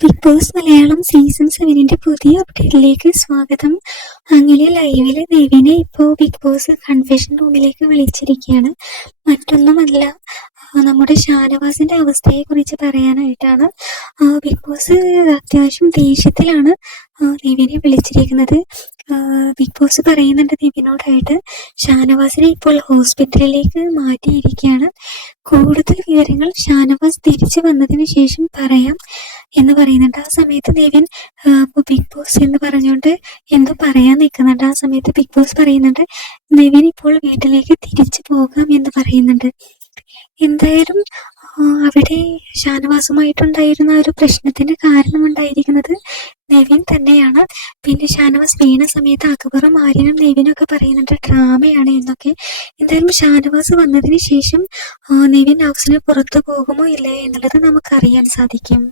Big boss Malayalam season സെവനിന്റെ പുതിയ അപ്ഡേറ്റിലേക്ക് സ്വാഗതം. അങ്ങനെ ലൈവിൽ ദേവിനെ ഇപ്പോൾ ബിഗ് ബോസ് കൺഫെഷൻ റൂമിലേക്ക് വിളിച്ചിരിക്കുകയാണ്. മറ്റൊന്നുമല്ല നമ്മുടെ ഷാനവാസിന്റെ അവസ്ഥയെ കുറിച്ച് പറയാനായിട്ടാണ് ബിഗ് ബോസ് അത്യാവശ്യം ദേഷ്യത്തിലാണ് ദേവിനെ വിളിച്ചിരിക്കുന്നത്. ബിഗ് ബോസ് പറയുന്നുണ്ട് നെവിനോടായിട്ട് ഷാനവാസിനെ ഇപ്പോൾ ഹോസ്പിറ്റലിലേക്ക് മാറ്റിയിരിക്കുകയാണ്. കൂടുതൽ വിവരങ്ങൾ ഷാനവാസ് തിരിച്ചു വന്നതിന് ശേഷം പറയാം. എന്ന് പറയുന്നുണ്ട്. ആ സമയത്ത് നെവിൻ ബിഗ് ബോസ് എന്ന് പറഞ്ഞുകൊണ്ട് എന്തോ പറയാൻ നിൽക്കുന്നുണ്ട്. ആ സമയത്ത് ബിഗ് ബോസ് പറയുന്നുണ്ട് നെവിൻ ഇപ്പോൾ വീട്ടിലേക്ക് തിരിച്ചു പോകാം എന്ന് പറയുന്നുണ്ട്. എന്തായാലും അവിടെ ഷാനവാസുമായിട്ടുണ്ടായിരുന്ന ഒരു പ്രശ്നത്തിന് കാരണമുണ്ടായിരിക്കുന്നത് നെവിൻ തന്നെയാണ്. പിന്നെ ഷാനവാസ് വീണ സമയത്ത് അക്ബറും ആര്യനും നെവിനും ഒക്കെ പറയുന്നുണ്ട് ഡ്രാമയാണ് എന്നൊക്കെ. എന്തായാലും ഷാനവാസ് വന്നതിന് ശേഷം നെവിൻ ഹൗസിന് പുറത്തു പോകുമോ ഇല്ലേ എന്നുള്ളത് നമുക്കറിയാൻ സാധിക്കും.